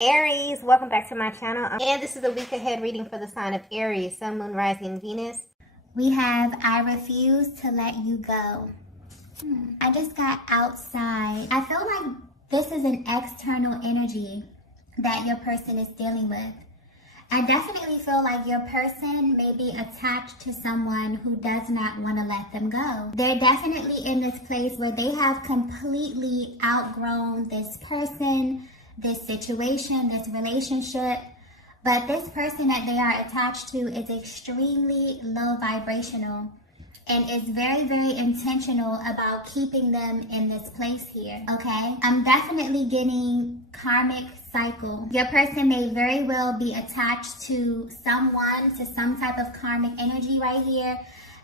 Aries, welcome back to my channel. And this is the week ahead reading for the sign of Aries, Sun, Moon, Rising, and Venus. We have I refuse to let you go. I just got outside. I feel like this is an external energy that your person is dealing with. I definitely feel like your person may be attached to someone who does not want to let them go. They're definitely in this place where they have completely outgrown this person, this situation, this relationship. But this person that they are attached to is extremely low vibrational and is very, very intentional about keeping them in this place here, okay? I'm definitely getting karmic cycle. Your person may very well be attached to someone, to some type of karmic energy right here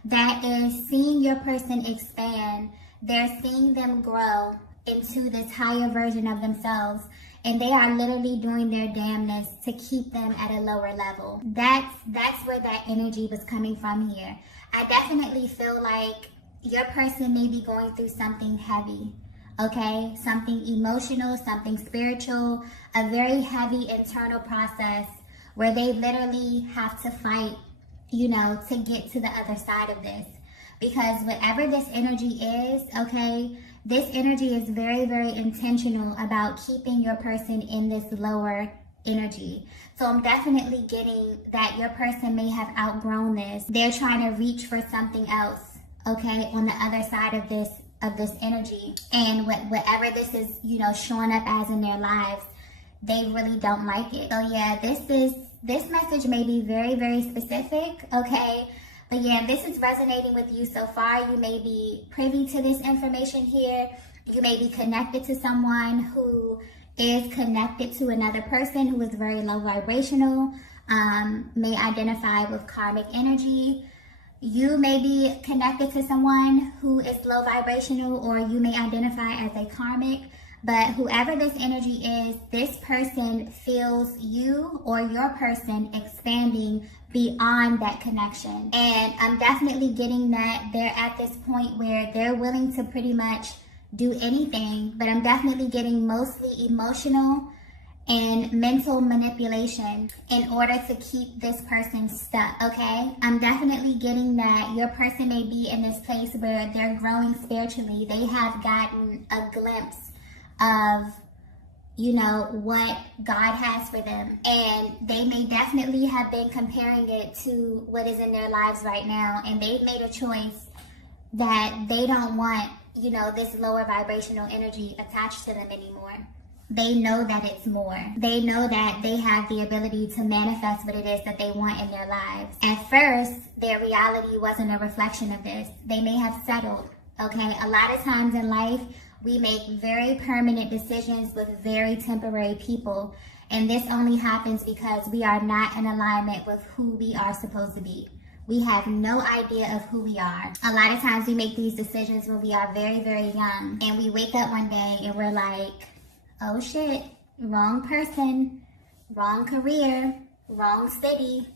that is seeing your person expand. They're seeing them grow into this higher version of themselves. And they are literally doing their damnness to keep them at a lower level. That's where that energy was coming from here. I definitely feel like your person may be going through something heavy, okay? Something emotional, something spiritual, a very heavy internal process where they literally have to fight, to get to the other side of this. Because whatever this energy is, okay, this energy is very, very intentional about keeping your person in this lower energy. So I'm definitely getting that your person may have outgrown this. They're trying to reach for something else, okay, on the other side of this energy. And whatever this is, showing up as in their lives, they really don't like it. So yeah, this message may be very, very specific, okay? But yeah, this is resonating with you so far. You may be privy to this information here. You may be connected to someone who is connected to another person who is very low vibrational, may identify with karmic energy. You may be connected to someone who is low vibrational, or you may identify as a karmic. But whoever this energy is, this person feels you or your person expanding beyond that connection. And I'm definitely getting that they're at this point where they're willing to pretty much do anything, but I'm definitely getting mostly emotional and mental manipulation in order to keep this person stuck, okay? I'm definitely getting that your person may be in this place where they're growing spiritually. They have gotten a glimpse of what God has for them, and they may definitely have been comparing it to what is in their lives right now, and they've made a choice that they don't want this lower vibrational energy attached to them anymore. They know that it's more. They know that they have the ability to manifest what it is that they want in their lives. At first, their reality wasn't a reflection of this. They may have settled, okay? A lot of times in life, we make very permanent decisions with very temporary people. And this only happens because we are not in alignment with who we are supposed to be. We have no idea of who we are. A lot of times we make these decisions when we are very, very young. And we wake up one day and we're like, oh shit, wrong person, wrong career, wrong city,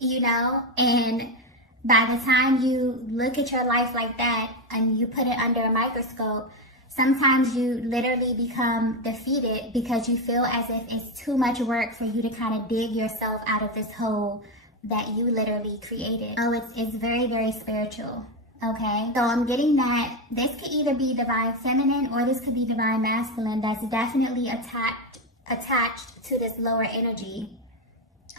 And by the time you look at your life like that and you put it under a microscope, sometimes you literally become defeated because you feel as if it's too much work for you to kind of dig yourself out of this hole that you literally created. Oh, it's very, very spiritual, okay? So I'm getting that this could either be divine feminine or this could be divine masculine that's definitely attached to this lower energy,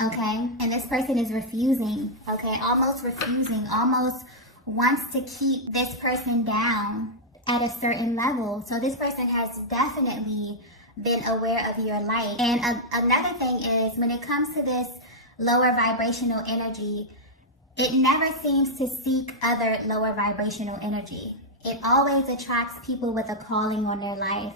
okay? And this person is refusing, okay? Almost refusing, almost wants to keep this person down at a certain level. So this person has definitely been aware of your light. And another thing is, when it comes to this lower vibrational energy, it never seems to seek other lower vibrational energy. It always attracts people with a calling on their life,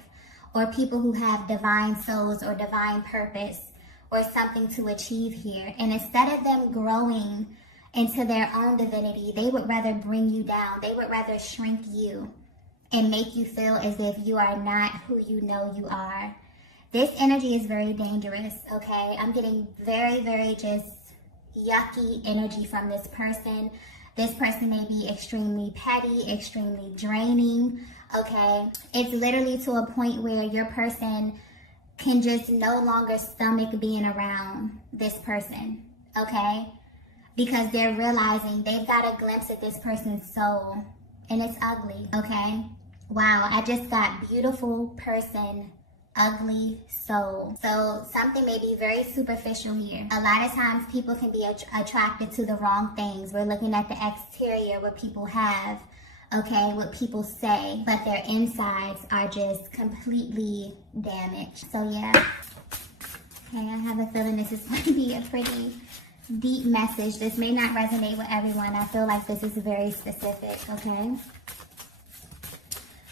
or people who have divine souls or divine purpose or something to achieve here. And instead of them growing into their own divinity, they would rather bring you down. They would rather shrink you and make you feel as if you are not who you know you are. This energy is very dangerous, okay? I'm getting very, very just yucky energy from this person. This person may be extremely petty, extremely draining, okay? It's literally to a point where your person can just no longer stomach being around this person, okay? Because they're realizing they've got a glimpse at this person's soul, and it's ugly, okay? Wow, I just got beautiful person, ugly soul. So something may be very superficial here. A lot of times people can be attracted to the wrong things. We're looking at the exterior, what people have, okay, what people say, but their insides are just completely damaged. So yeah, okay, I have a feeling this is going to be a pretty deep message. This may not resonate with everyone. I feel like this is very specific, okay?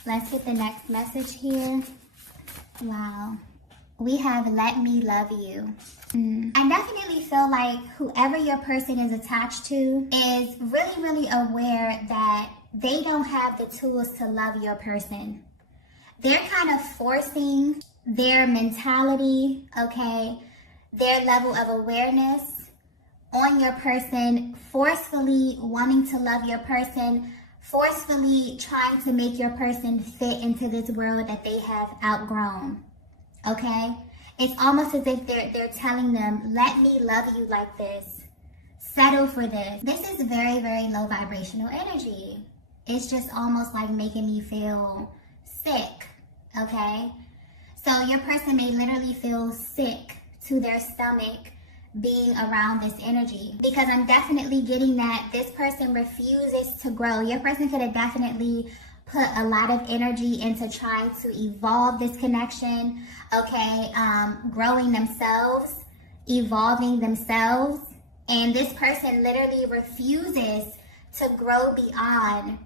Let's get the next message here. Wow. We have let me love you. I definitely feel like whoever your person is attached to is really, really aware that they don't have the tools to love your person. They're kind of forcing their mentality, okay, their level of awareness on your person, forcefully wanting to love your person, forcefully trying to make your person fit into this world that they have outgrown, okay? It's almost as if they're telling them, let me love you like this. Settle for this. This is very, very low vibrational energy. It's just almost like making me feel sick, okay? So your person may literally feel sick to their stomach being around this energy, because I'm definitely getting that this person refuses to grow. Your person could have definitely put a lot of energy into trying to evolve this connection, okay, growing themselves, evolving themselves, and this person literally refuses to grow beyond,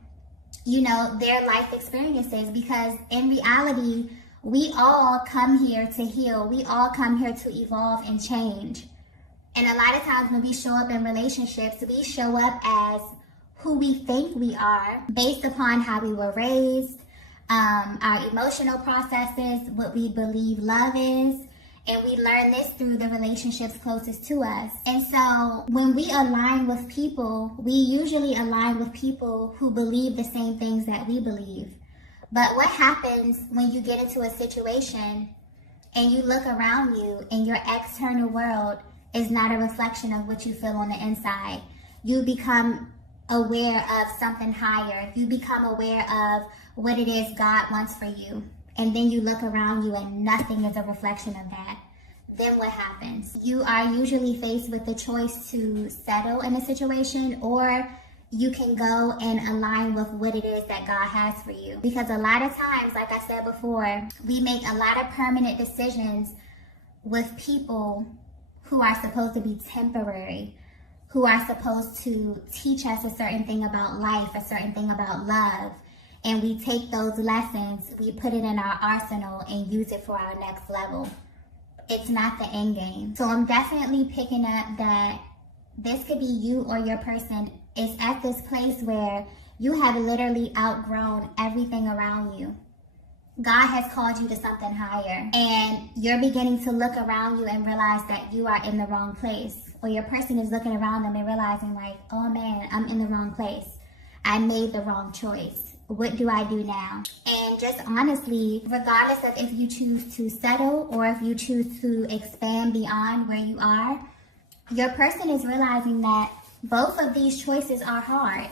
you know, their life experiences, because in reality, we all come here to heal. We all come here to evolve and change. And a lot of times when we show up in relationships, we show up as who we think we are based upon how we were raised, our emotional processes, what we believe love is. And we learn this through the relationships closest to us. And so when we align with people, we usually align with people who believe the same things that we believe. But what happens when you get into a situation and you look around you and your external world is not a reflection of what you feel on the inside? You become aware of something higher. You become aware of what it is God wants for you. And then you look around you and nothing is a reflection of that. Then what happens? You are usually faced with the choice to settle in a situation, or you can go and align with what it is that God has for you. Because a lot of times, like I said before, we make a lot of permanent decisions with people who are supposed to be temporary, who are supposed to teach us a certain thing about life, a certain thing about love. And we take those lessons, we put it in our arsenal and use it for our next level. It's not the end game. So I'm definitely picking up that this could be you or your person is at this place where you have literally outgrown everything around you. God has called you to something higher, and you're beginning to look around you and realize that you are in the wrong place. Or your person is looking around them and realizing like, oh man, I'm in the wrong place. I made the wrong choice. What do I do now? And just honestly, regardless of if you choose to settle or if you choose to expand beyond where you are, your person is realizing that both of these choices are hard.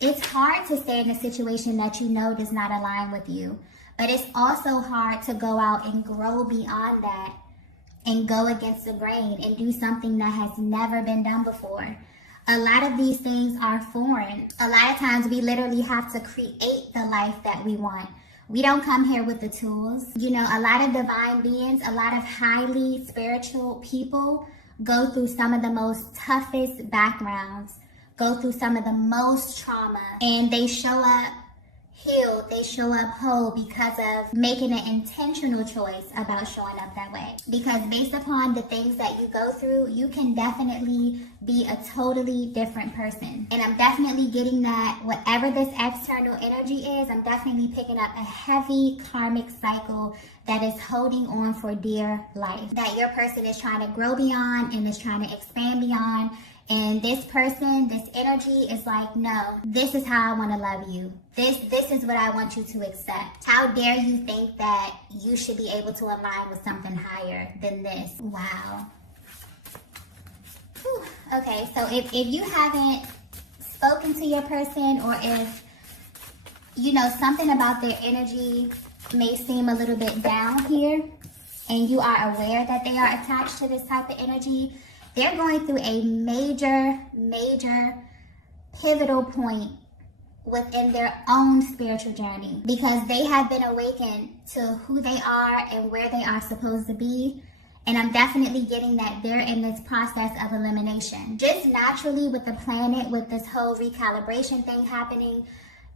It's hard to stay in a situation that you know does not align with you. But it's also hard to go out and grow beyond that and go against the grain and do something that has never been done before. A lot of these things are foreign. A lot of times we literally have to create the life that we want. We don't come here with the tools. You know, a lot of divine beings, a lot of highly spiritual people go through some of the most toughest backgrounds, go through some of the most trauma, and they show up healed, they show up whole because of making an intentional choice about showing up that way. Because based upon the things that you go through, you can definitely be a totally different person. And I'm definitely getting that whatever this external energy is, I'm definitely picking up a heavy karmic cycle that is holding on for dear life. That your person is trying to grow beyond and is trying to expand beyond. And this person, this energy is like, no, this is how I want to love you. This is what I want you to accept. How dare you think that you should be able to align with something higher than this? Wow. Whew. Okay, so if you haven't spoken to your person, or if, you know, something about their energy may seem a little bit down here, and you are aware that they are attached to this type of energy, they're going through a major pivotal point within their own spiritual journey, because they have been awakened to who they are and where they are supposed to be. And I'm definitely getting that they're in this process of elimination. Just naturally with the planet, with this whole recalibration thing happening,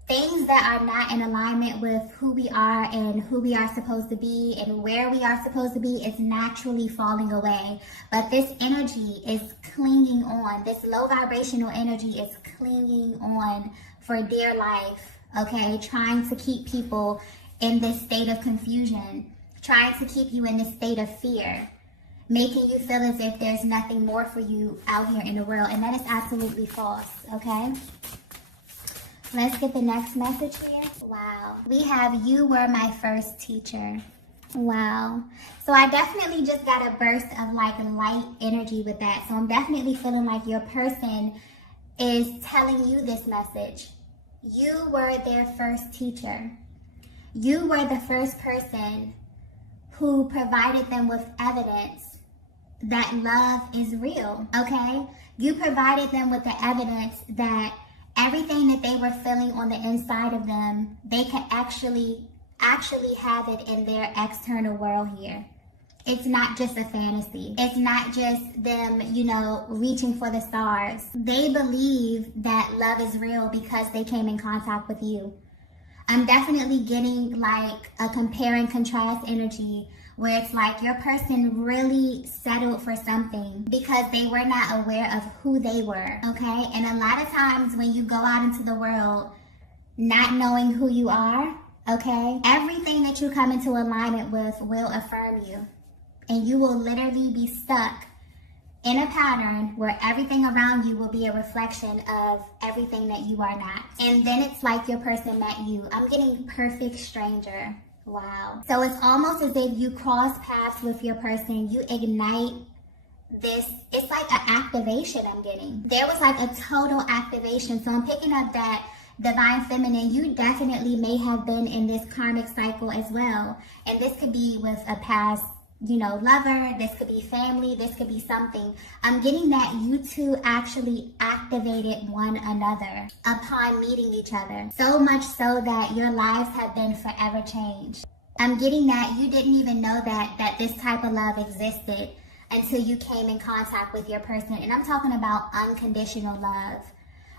things that are not in alignment with who we are and who we are supposed to be and where we are supposed to be is naturally falling away. But this energy is clinging on. This low vibrational energy is clinging on for dear life, okay? Trying to keep people in this state of confusion, trying to keep you in this state of fear, making you feel as if there's nothing more for you out here in the world. And that is absolutely false, okay? Let's get the next message here. Wow. We have, you were my first teacher. Wow. So I definitely just got a burst of like light energy with that. So I'm definitely feeling like your person is telling you this message. You were their first teacher. You were the first person who provided them with evidence that love is real, okay? You provided them with the evidence that everything that they were feeling on the inside of them, they could actually have it in their external world here. It's not just a fantasy. It's not just them, you know, reaching for the stars. They believe that love is real because they came in contact with you. I'm definitely getting like a compare and contrast energy where it's like your person really settled for something because they were not aware of who they were, okay? And a lot of times when you go out into the world not knowing who you are, okay, everything that you come into alignment with will affirm you. And you will literally be stuck in a pattern where everything around you will be a reflection of everything that you are not. And then it's like your person met you. I'm getting perfect stranger. Wow. So it's almost as if you cross paths with your person. You ignite this. It's like an activation I'm getting. There was like a total activation. So I'm picking up that divine feminine, you definitely may have been in this karmic cycle as well. And this could be with a past, you know, lover, this could be family, this could be something. I'm getting that you two actually activated one another upon meeting each other. So much so that your lives have been forever changed. I'm getting that you didn't even know that this type of love existed until you came in contact with your person. And I'm talking about unconditional love.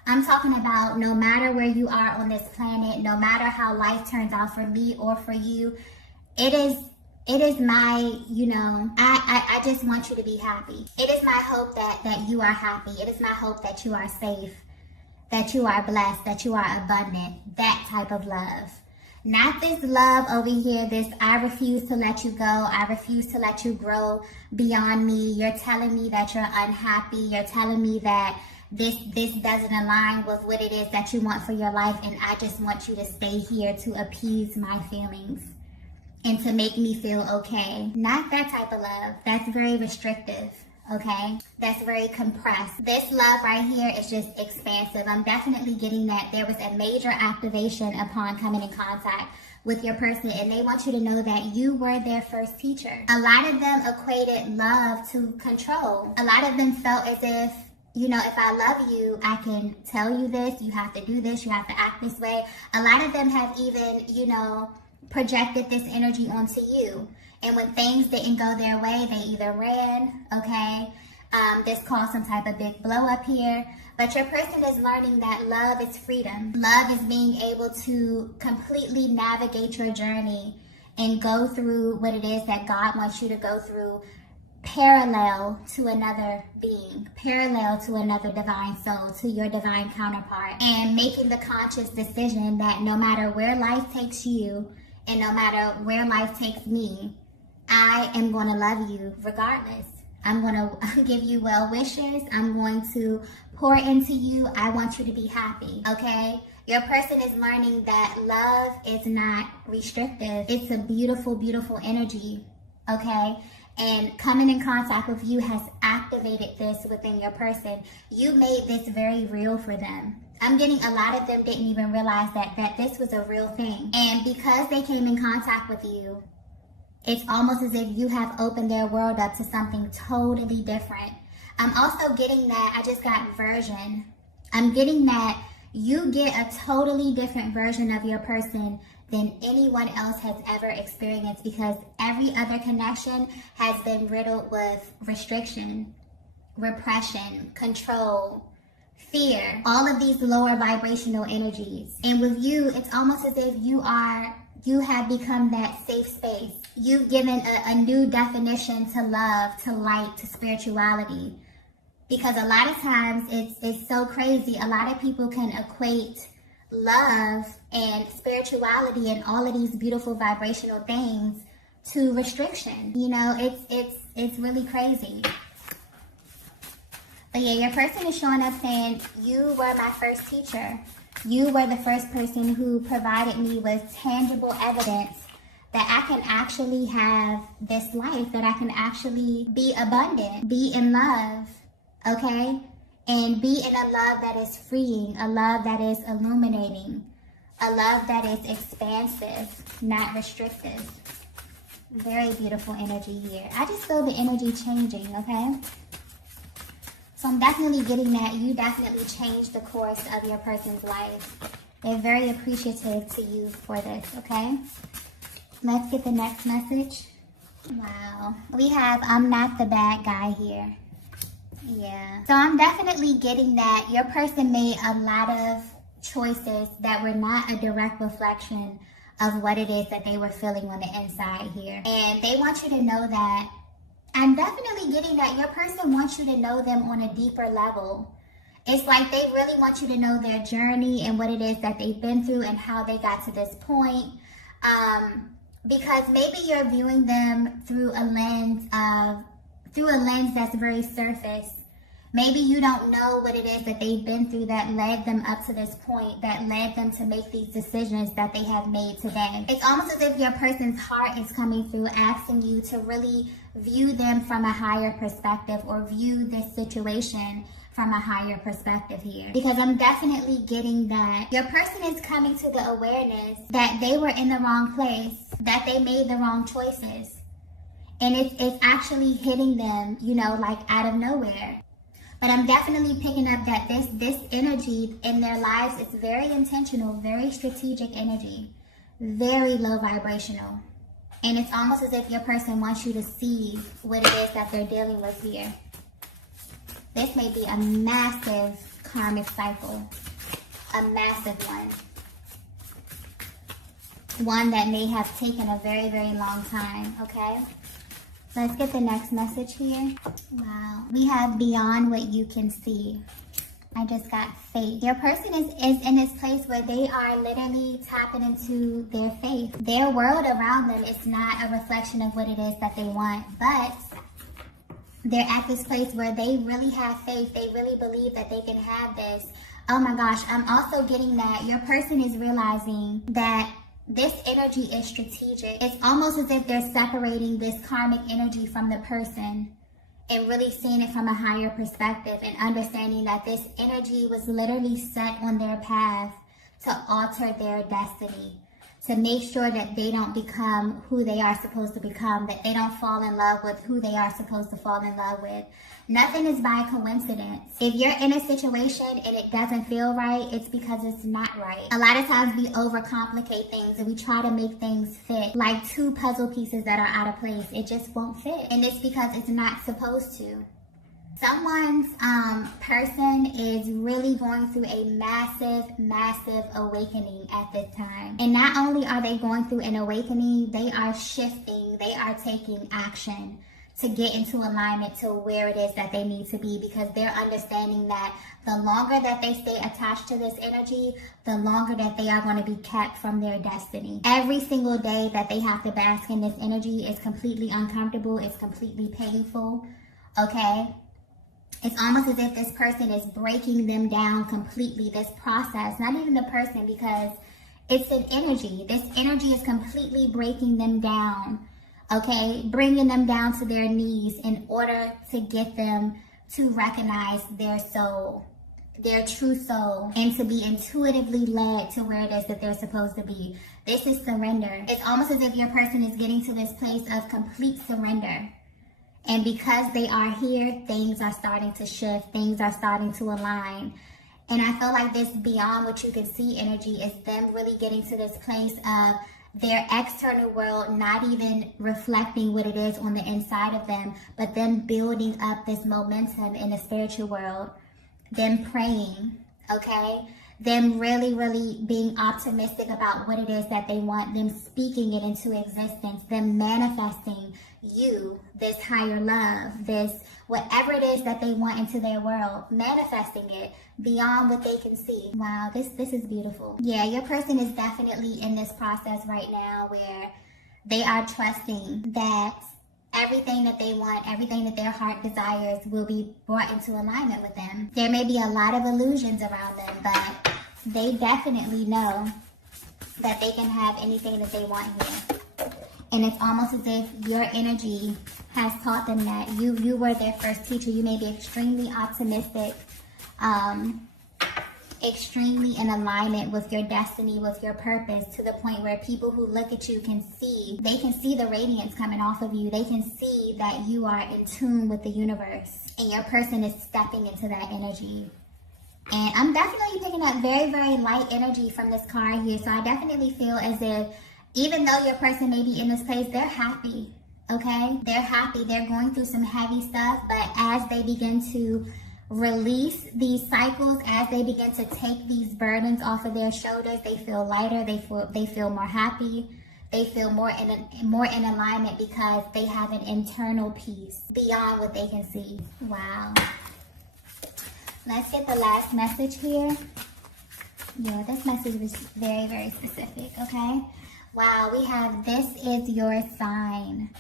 I'm talking about no matter where you are on this planet, no matter how life turns out for me or for you, it is my, you know, I just want you to be happy. It is my hope that you are happy. It is my hope that you are safe, that you are blessed, that you are abundant. That type of love. Not this love over here, this I refuse to let you go. I refuse to let you grow beyond me. You're telling me that you're unhappy. You're telling me that this doesn't align with what it is that you want for your life, and I just want you to stay here to appease my feelings and to make me feel okay. Not that type of love. That's very restrictive, okay? That's very compressed. This love right here is just expansive. I'm definitely getting that there was a major activation upon coming in contact with your person, and they want you to know that you were their first teacher. A lot of them equated love to control. A lot of them felt as if, you know, if I love you, I can tell you this, you have to do this, you have to act this way. A lot of them have even, you know, projected this energy onto you. And when things didn't go their way, they either ran, okay? This caused some type of big blow up here. But your person is learning that love is freedom. Love is being able to completely navigate your journey and go through what it is that God wants you to go through, parallel to another being, parallel to another divine soul, to your divine counterpart, and making the conscious decision that no matter where life takes you and no matter where life takes me, I am going to love you regardless. I'm going to give you well wishes. I'm going to pour into you. I want you to be happy, okay? Your person is learning that love is not restrictive. It's a beautiful, beautiful energy, okay? And coming in contact with you has activated this within your person. You made this very real for them. I'm getting a lot of them didn't even realize that this was a real thing. And because they came in contact with you, it's almost as if you have opened their world up to something totally different. I'm also getting that, I just got version. I'm getting that you get a totally different version of your person than anyone else has ever experienced, because every other connection has been riddled with restriction, repression, control, fear, all of these lower vibrational energies. And with you, it's almost as if you have become that safe space. You've given a new definition to love, to light, to spirituality. Because a lot of times it's so crazy. A lot of people can equate love and spirituality and all of these beautiful vibrational things to restriction. You know, it's really crazy. But yeah, your person is showing up saying, you were my first teacher. You were the first person who provided me with tangible evidence that I can actually have this life, that I can actually be abundant, be in love, okay? And be in a love that is freeing, a love that is illuminating, a love that is expansive, not restrictive. Very beautiful energy here. I just feel the energy changing, okay? So I'm definitely getting that you definitely changed the course of your person's life. They're very appreciative to you for this, okay? Let's get the next message. Wow. We have, I'm not the bad guy here. Yeah. So I'm definitely getting that your person made a lot of choices that were not a direct reflection of what it is that they were feeling on the inside here. And they want you to know that. I'm definitely getting that your person wants you to know them on a deeper level. It's like they really want you to know their journey and what it is that they've been through and how they got to this point. Because maybe you're viewing them through a lens that's very surface. Maybe you don't know what it is that they've been through that led them up to this point, that led them to make these decisions that they have made today. It's almost as if your person's heart is coming through, asking you to really view them from a higher perspective, or view this situation from a higher perspective here. Because I'm definitely getting that your person is coming to the awareness that they were in the wrong place, that they made the wrong choices. And it's actually hitting them, you know, like out of nowhere. But I'm definitely picking up that this energy in their lives is very intentional, very strategic energy, very low vibrational. And it's almost as if your person wants you to see what it is that they're dealing with here. This may be a massive karmic cycle, a massive one. One that may have taken a very, very long time, okay? Let's get the next message here. Wow. We have beyond what you can see. I just got faith. Your person is in this place where they are literally tapping into their faith. Their world around them is not a reflection of what it is that they want, but they're at this place where they really have faith. They really believe that they can have this. Oh my gosh, I'm also getting that your person is realizing that this energy is strategic. It's almost as if they're separating this karmic energy from the person and really seeing it from a higher perspective and understanding that this energy was literally set on their path to alter their destiny, to make sure that they don't become who they are supposed to become, that they don't fall in love with who they are supposed to fall in love with. Nothing is by coincidence. If you're in a situation and it doesn't feel right, it's because it's not right. A lot of times we overcomplicate things and we try to make things fit like two puzzle pieces that are out of place. It just won't fit. And it's because it's not supposed to. Someone's person is really going through a massive, massive awakening at this time. And not only are they going through an awakening, they are shifting, they are taking action to get into alignment to where it is that they need to be, because they're understanding that the longer that they stay attached to this energy, the longer that they are going to be kept from their destiny. Every single day that they have to bask in this energy is completely uncomfortable, it's completely painful. okay? It's almost as if this person is breaking them down completely, this process. Not even the person, because it's an energy. This energy is completely breaking them down, okay? Bringing them down to their knees in order to get them to recognize their soul, their true soul, and to be intuitively led to where it is that they're supposed to be. This is surrender. It's almost as if your person is getting to this place of complete surrender. And because they are here, things are starting to shift. Things are starting to align. And I feel like this beyond what you can see energy is them really getting to this place of their external world not even reflecting what it is on the inside of them, but them building up this momentum in the spiritual world, them praying, okay? Them really, really being optimistic about what it is that they want, them speaking it into existence, them manifesting you, this higher love, this whatever it is that they want into their world, manifesting it beyond what they can see. Wow, this is beautiful. Yeah, your person is definitely in this process right now where they are trusting that everything that they want, everything that their heart desires will be brought into alignment with them. There may be a lot of illusions around them, but they definitely know that they can have anything that they want here. And it's almost as if your energy has taught them that you were their first teacher. You may be extremely optimistic, extremely in alignment with your destiny, with your purpose, to the point where people who look at you can see the radiance coming off of you. They can see that you are in tune with the universe, and your person is stepping into that energy. And I'm definitely picking up very, very light energy from this card here. So I definitely feel as if even though your person may be in this place, they're happy, okay? They're happy. They're going through some heavy stuff, but as they begin to release these cycles, as they begin to take these burdens off of their shoulders, they feel lighter, they feel more happy, they feel more in alignment because they have an internal peace beyond what they can see. Wow. Let's get the last message here. Yeah, this message was very, very specific, okay? Wow, we have, this is your sign.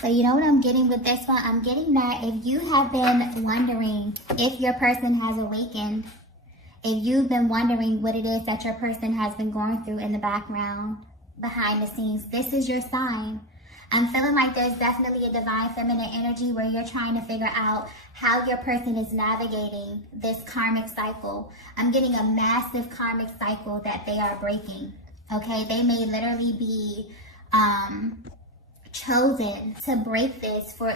So you know what I'm getting with this one? I'm getting that if you have been wondering if your person has awakened, if you've been wondering what it is that your person has been going through in the background, behind the scenes, this is your sign. I'm feeling like there's definitely a divine feminine energy where you're trying to figure out how your person is navigating this karmic cycle. I'm getting a massive karmic cycle that they are breaking. Okay, they may literally be chosen to break this for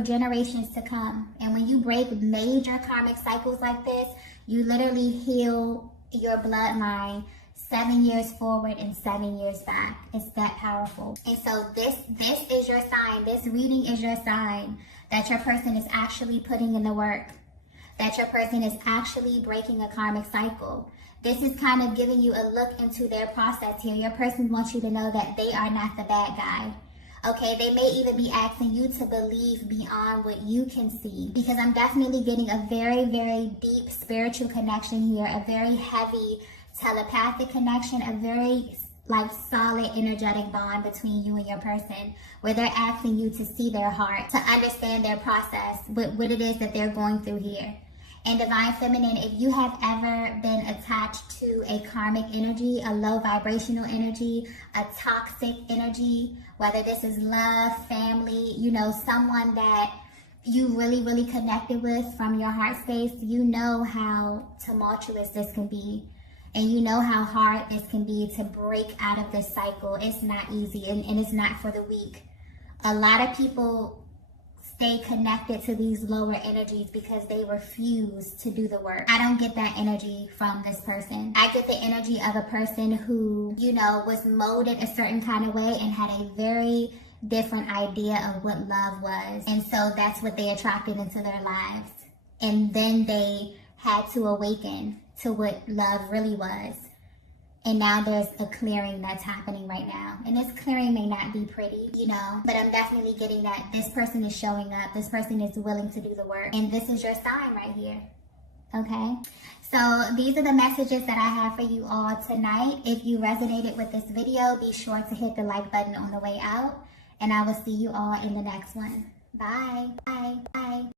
generations to come. And when you break major karmic cycles like this, you literally heal your bloodline 7 years forward and 7 years back. It's that powerful. And so this is your sign. This reading is your sign that your person is actually putting in the work, that your person is actually breaking a karmic cycle. This is kind of giving you a look into their process here. Your person wants you to know that they are not the bad guy. Okay, they may even be asking you to believe beyond what you can see, because I'm definitely getting a very, very deep spiritual connection here, a very heavy telepathic connection, a very solid energetic bond between you and your person, where they're asking you to see their heart, to understand their process, what it is that they're going through here. And Divine Feminine, if you have ever been attached to a karmic energy, a low vibrational energy, a toxic energy, whether this is love, family, someone that you really, really connected with from your heart space, you know how tumultuous this can be. And you know how hard this can be to break out of this cycle. It's not easy, and it's not for the weak. A lot of people stay connected to these lower energies because they refuse to do the work. I don't get that energy from this person. I get the energy of a person who, was molded a certain kind of way and had a very different idea of what love was. And so that's what they attracted into their lives. And then they had to awaken to what love really was. And now there's a clearing that's happening right now. And this clearing may not be pretty, but I'm definitely getting that this person is showing up. This person is willing to do the work. And this is your sign right here. Okay? So these are the messages that I have for you all tonight. If you resonated with this video, be sure to hit the like button on the way out. And I will see you all in the next one. Bye. Bye. Bye.